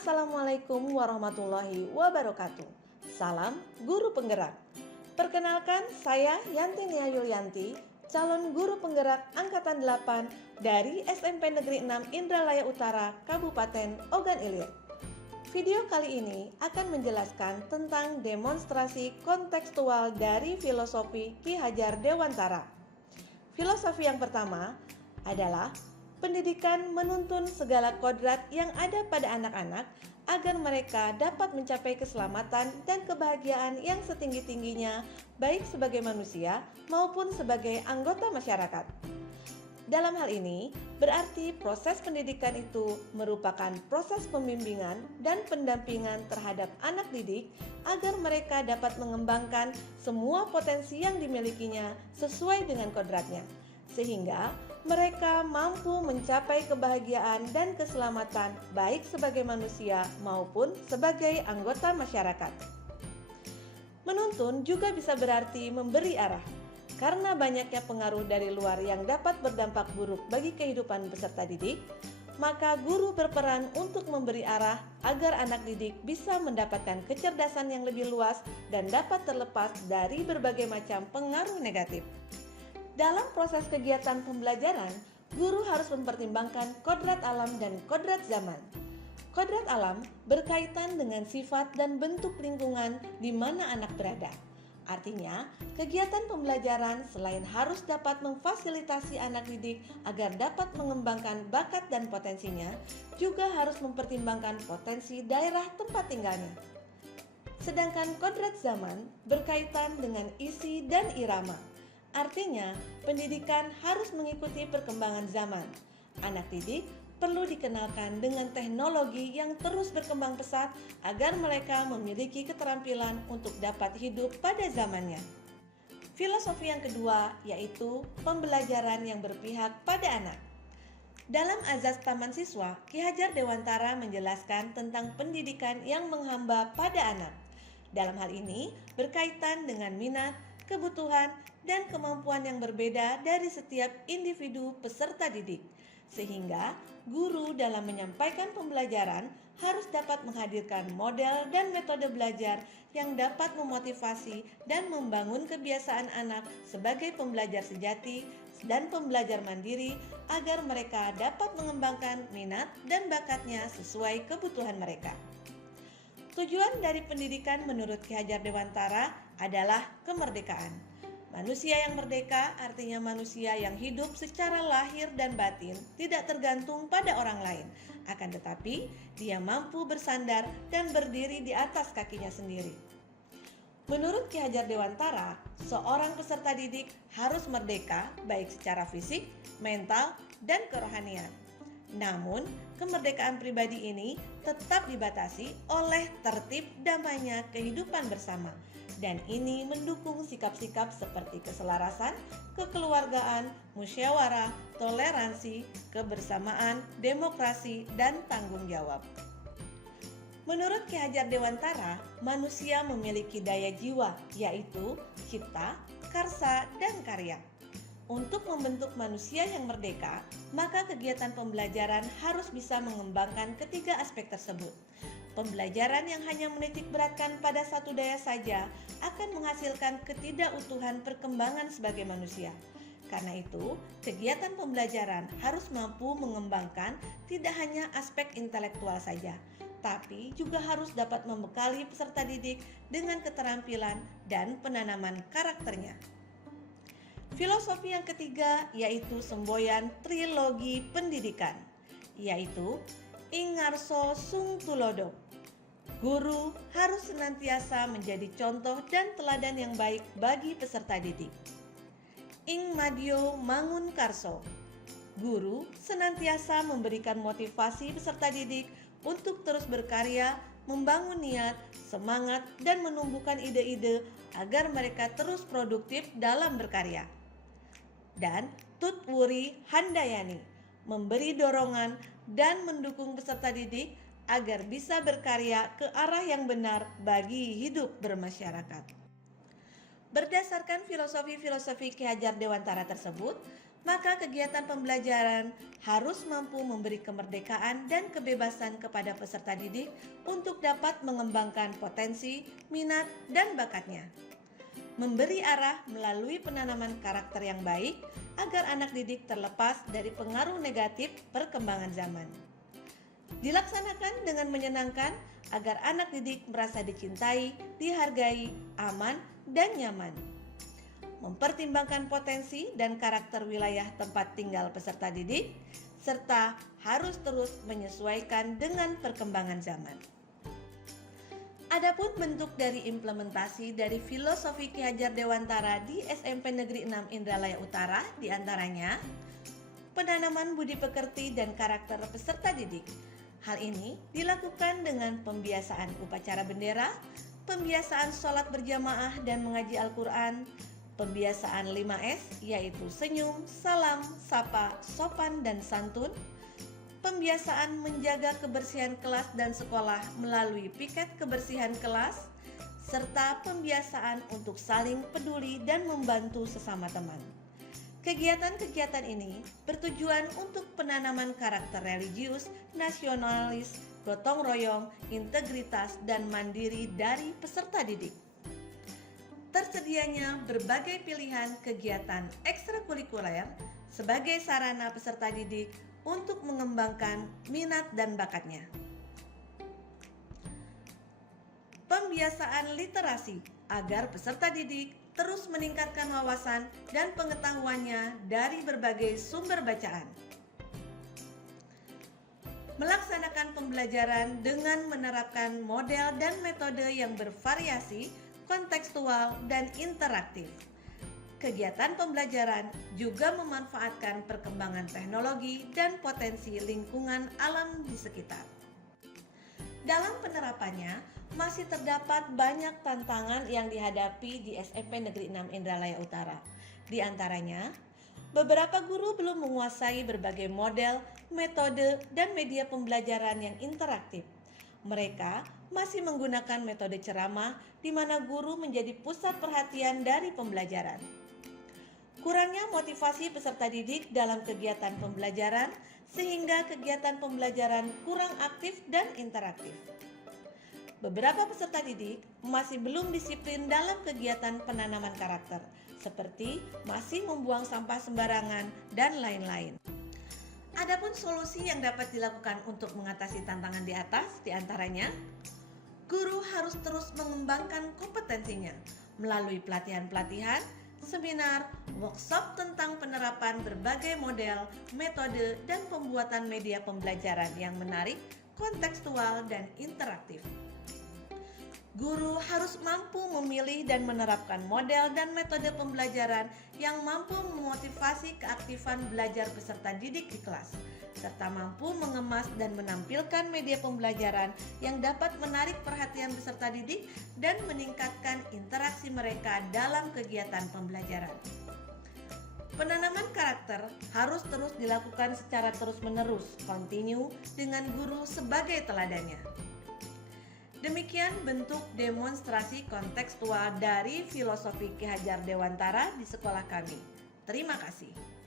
Assalamualaikum warahmatullahi wabarakatuh. Salam Guru Penggerak. Perkenalkan, saya Yanti Nia Yulianti, calon guru penggerak angkatan 8 dari SMP Negeri 6 Indralaya Utara, Kabupaten Ogan Ilir. Video kali ini akan menjelaskan tentang demonstrasi kontekstual dari filosofi Ki Hajar Dewantara. Filosofi yang pertama adalah pendidikan menuntun segala kodrat yang ada pada anak-anak agar mereka dapat mencapai keselamatan dan kebahagiaan yang setinggi-tingginya, baik sebagai manusia maupun sebagai anggota masyarakat. Dalam hal ini, berarti proses pendidikan itu merupakan proses pembimbingan dan pendampingan terhadap anak didik agar mereka dapat mengembangkan semua potensi yang dimilikinya sesuai dengan kodratnya, sehingga mereka mampu mencapai kebahagiaan dan keselamatan baik sebagai manusia maupun sebagai anggota masyarakat. Menuntun juga bisa berarti memberi arah, karena banyaknya pengaruh dari luar yang dapat berdampak buruk bagi kehidupan peserta didik, maka guru berperan untuk memberi arah agar anak didik bisa mendapatkan kecerdasan yang lebih luas dan dapat terlepas dari berbagai macam pengaruh negatif. Dalam proses kegiatan pembelajaran, guru harus mempertimbangkan kodrat alam dan kodrat zaman. Kodrat alam berkaitan dengan sifat dan bentuk lingkungan di mana anak berada. Artinya, kegiatan pembelajaran selain harus dapat memfasilitasi anak didik agar dapat mengembangkan bakat dan potensinya, juga harus mempertimbangkan potensi daerah tempat tinggalnya. Sedangkan kodrat zaman berkaitan dengan isi dan irama. Artinya, pendidikan harus mengikuti perkembangan zaman. Anak didik perlu dikenalkan dengan teknologi yang terus berkembang pesat agar mereka memiliki keterampilan untuk dapat hidup pada zamannya. Filosofi yang kedua yaitu pembelajaran yang berpihak pada anak. Dalam azas Taman Siswa, Ki Hajar Dewantara menjelaskan tentang pendidikan yang menghamba pada anak. Dalam hal ini berkaitan dengan minat, kebutuhan, dan kemampuan yang berbeda dari setiap individu peserta didik, sehingga guru dalam menyampaikan pembelajaran harus dapat menghadirkan model dan metode belajar yang dapat memotivasi dan membangun kebiasaan anak sebagai pembelajar sejati dan pembelajar mandiri agar mereka dapat mengembangkan minat dan bakatnya sesuai kebutuhan mereka. Tujuan dari pendidikan menurut Ki Hajar Dewantara adalah kemerdekaan. Manusia yang merdeka artinya manusia yang hidup secara lahir dan batin tidak tergantung pada orang lain. Akan tetapi, dia mampu bersandar dan berdiri di atas kakinya sendiri. Menurut Ki Hajar Dewantara, seorang peserta didik harus merdeka baik secara fisik, mental, dan kerohanian. Namun, kemerdekaan pribadi ini tetap dibatasi oleh tertib damainya kehidupan bersama, dan ini mendukung sikap-sikap seperti keselarasan, kekeluargaan, musyawarah, toleransi, kebersamaan, demokrasi, dan tanggung jawab. Menurut Ki Hajar Dewantara, manusia memiliki daya jiwa, yaitu cipta, karsa, dan karya. Untuk membentuk manusia yang merdeka, maka kegiatan pembelajaran harus bisa mengembangkan ketiga aspek tersebut. Pembelajaran yang hanya menitik beratkan pada satu daya saja akan menghasilkan ketidakutuhan perkembangan sebagai manusia. Karena itu, kegiatan pembelajaran harus mampu mengembangkan tidak hanya aspek intelektual saja, tapi juga harus dapat membekali peserta didik dengan keterampilan dan penanaman karakternya. Filosofi yang ketiga yaitu semboyan trilogi pendidikan, yaitu Ing Ngarso Sung Tulodo. Guru harus senantiasa menjadi contoh dan teladan yang baik bagi peserta didik. Ing Madyo Mangun Karso. Guru senantiasa memberikan motivasi peserta didik untuk terus berkarya, membangun niat, semangat, dan menumbuhkan ide-ide agar mereka terus produktif dalam berkarya. Dan Tut Wuri Handayani, memberi dorongan dan mendukung peserta didik agar bisa berkarya ke arah yang benar bagi hidup bermasyarakat. Berdasarkan filosofi-filosofi Ki Hajar Dewantara tersebut, Maka kegiatan pembelajaran harus mampu memberi kemerdekaan dan kebebasan kepada peserta didik untuk dapat mengembangkan potensi, minat, dan bakatnya. Memberi arah melalui penanaman karakter yang baik agar anak didik terlepas dari pengaruh negatif perkembangan zaman. Dilaksanakan dengan menyenangkan agar anak didik merasa dicintai, dihargai, aman, dan nyaman. Mempertimbangkan potensi dan karakter wilayah tempat tinggal peserta didik, serta harus terus menyesuaikan dengan perkembangan zaman. Adapun bentuk dari implementasi dari filosofi Ki Hajar Dewantara di SMP Negeri 6 Indralaya Utara diantaranya penanaman budi pekerti dan karakter peserta didik. Hal ini dilakukan dengan pembiasaan upacara bendera, pembiasaan sholat berjamaah dan mengaji Al-Quran, pembiasaan 5S yaitu senyum, salam, sapa, sopan, dan santun, pembiasaan menjaga kebersihan kelas dan sekolah melalui piket kebersihan kelas, serta pembiasaan untuk saling peduli dan membantu sesama teman. Kegiatan-kegiatan ini bertujuan untuk penanaman karakter religius, nasionalis, gotong royong, integritas, dan mandiri dari peserta didik. Tersedianya berbagai pilihan kegiatan ekstrakurikuler sebagai sarana peserta didik untuk mengembangkan minat dan bakatnya. Pembiasaan literasi agar peserta didik terus meningkatkan wawasan dan pengetahuannya dari berbagai sumber bacaan. Melaksanakan pembelajaran dengan menerapkan model dan metode yang bervariasi, kontekstual, dan interaktif. Kegiatan pembelajaran juga memanfaatkan perkembangan teknologi dan potensi lingkungan alam di sekitar. Dalam penerapannya, masih terdapat banyak tantangan yang dihadapi di SMP Negeri 6 Indralaya Utara. Di antaranya, beberapa guru belum menguasai berbagai model, metode, dan media pembelajaran yang interaktif. Mereka masih menggunakan metode ceramah di mana guru menjadi pusat perhatian dari pembelajaran. Kurangnya motivasi peserta didik dalam kegiatan pembelajaran sehingga kegiatan pembelajaran kurang aktif dan interaktif. Beberapa peserta didik masih belum disiplin dalam kegiatan penanaman karakter, seperti masih membuang sampah sembarangan dan lain-lain. Adapun solusi yang dapat dilakukan untuk mengatasi tantangan di atas diantaranya, guru harus terus mengembangkan kompetensinya melalui pelatihan-pelatihan, seminar, workshop tentang penerapan berbagai model, metode, dan pembuatan media pembelajaran yang menarik, kontekstual, dan interaktif. Guru harus mampu memilih dan menerapkan model dan metode pembelajaran yang mampu memotivasi keaktifan belajar peserta didik di kelas, serta mampu mengemas dan menampilkan media pembelajaran yang dapat menarik perhatian peserta didik dan meningkatkan interaksi mereka dalam kegiatan pembelajaran. Penanaman karakter harus terus dilakukan secara terus-menerus, kontinu, dengan guru sebagai teladannya. Demikian bentuk demonstrasi kontekstual dari filosofi Ki Hajar Dewantara di sekolah kami. Terima kasih.